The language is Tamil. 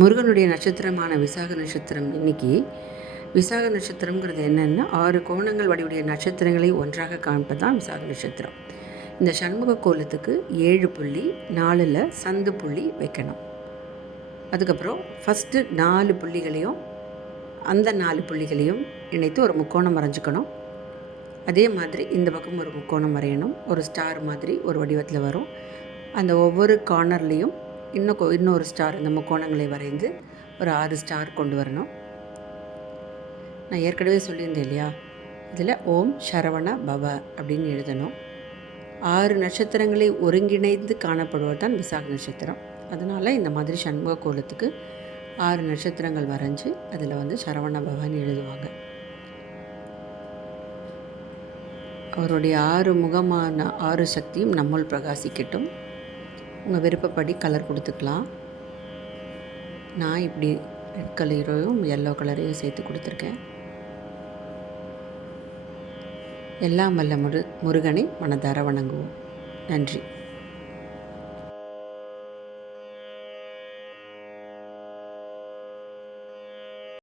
முருகனுடைய நட்சத்திரமான விசாக நட்சத்திரம் இன்னைக்கு. விசாக நட்சத்திரங்கிறது என்னென்னா 6 கோணங்கள் வடிவுடைய நட்சத்திரங்களை ஒன்றாக காண்பது தான் விசாக நட்சத்திரம். இந்த சண்முக கோலத்துக்கு 7 புள்ளி 4ல் சந்து புள்ளி வைக்கணும். அதுக்கப்புறம் ஃபஸ்ட்டு 4 புள்ளிகளையும் அந்த 4 புள்ளிகளையும் இணைத்து ஒரு முக்கோணம் வரைஞ்சிக்கணும். அதே மாதிரி இந்த பக்கம் ஒரு முக்கோணம் வரையணும். ஒரு ஸ்டார் மாதிரி ஒரு வடிவத்தில் வரும். அந்த ஒவ்வொரு கார்னர்லேயும் இன்னொரு ஸ்டார் இந்த முக்கோணங்களை வரைந்து ஒரு 6 ஸ்டார் கொண்டு வரணும். நான் ஏற்கனவே சொல்லியிருந்தேன் இல்லையா, இதில் ஓம் சரவண பவ அப்படின்னு எழுதணும். 6 நட்சத்திரங்களை ஒருங்கிணைந்து காணப்படுவது தான் விசாக நட்சத்திரம். அதனால் இந்த மாதிரி சண்முக கோலத்துக்கு 6 நட்சத்திரங்கள் வரைஞ்சி அதில் சரவண பவன்னு எழுதுவாங்க. அவருடைய 6 முகமான 6 சக்தியும் நம்முள் பிரகாசிக்கட்டும். உங்கள் விருப்பப்படி கலர் கொடுத்துக்கலாம். நான் இப்படி ரெட் கலரையும் எல்லோ கலரையும் சேர்த்து கொடுத்துருக்கேன். எல்லாம் வல்ல முருகனை மனதார வணங்குவோம். நன்றி.